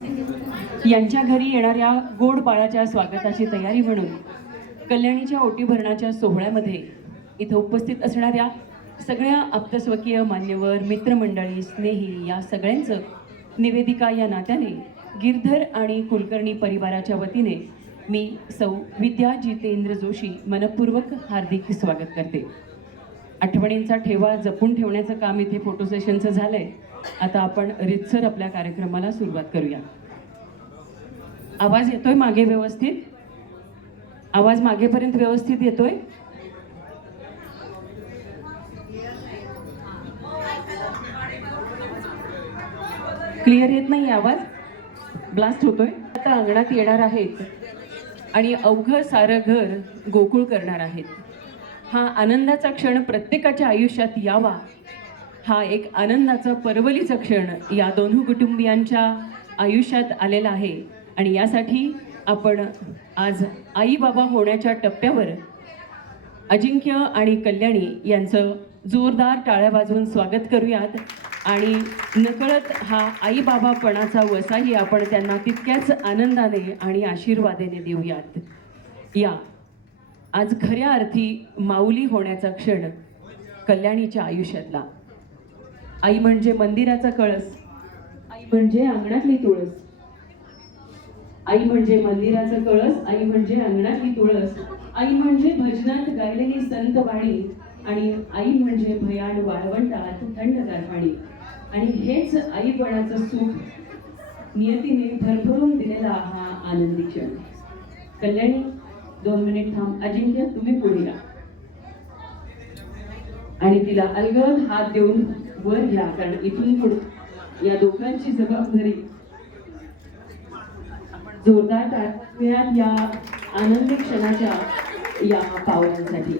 यांच्या घरी येणाऱ्या गोड बाळाच्या स्वागताची तयारी म्हणून कल्याणीच्या ओटी भरणाच्या सोहळ्यामध्ये इथं उपस्थित असणाऱ्या सगळ्या आप्तस्वकीय मान्यवर मित्रमंडळी स्नेही या सगळ्यांचं निवेदिका या नात्याने गिरधर आणि कुलकर्णी परिवाराच्या वतीने मी सौ विद्या जितेंद्र जोशी मनपूर्वक हार्दिक स्वागत करते। आठवणींचा ठेवा जपून ठेवण्याचं काम इथे फोटो सेशनचं झालंय। आता आपण रीतसर आपल्या कार्यक्रमाला सुरुवात करूया। आवाज येतोय मागे व्यवस्थित? आवाज मागेपर्यंत व्यवस्थित येतोय? क्लिअर येत नाही आवाज? ब्लास्ट होतोय। आता अंगणात येणार आहेत आणि अवघं सारं घर गोकुळ करणार आहेत। हा आनंदाचा क्षण प्रत्येकाच्या आयुष्यात यावा, हा एक आनंदाचा परवलीचा क्षण या दोन्ही कुटुंबियांच्या आयुष्यात आलेला आहे। आणि यासाठी आपण आज आई बाबा होण्याच्या टप्प्यावर अजिंक्य आणि कल्याणी यांचं जोरदार टाळ्या वाजवून स्वागत करूयात। आणि नकळत हा आई बाबापणाचा वसाही आपण त्यांना तितक्याच आनंदाने आणि आशीर्वादाने देऊयात। या आज खऱ्या अर्थी माऊली होण्याचा क्षण कल्याणीच्या आयुष्यातला। आई म्हणजे मंदिराचा कळस, आई म्हणजे अंगणातली तुळस, आई म्हणजे मंदिराचा कळस, आई म्हणजे अंगणातली तुळस, आई म्हणजे भजनात गायलेली संत वाणी, आणि आई म्हणजे भयान वाळवंटात थंडगार पाणी। आणि हेच आईपणाचं सुख नियतीने भरभरून दिलेला हा आनंदी क्षण। कल्याणी 2 मिनिट थांब। अजिंक्य तुम्ही पुढे या आणि तिला अलगद हात देऊन वर घ्या, कारण इथून पुढे या दोघांची जबाबदारी। आपण जोरदार टाळ्या या आनंदी क्षणाच्या या पावलांसाठी।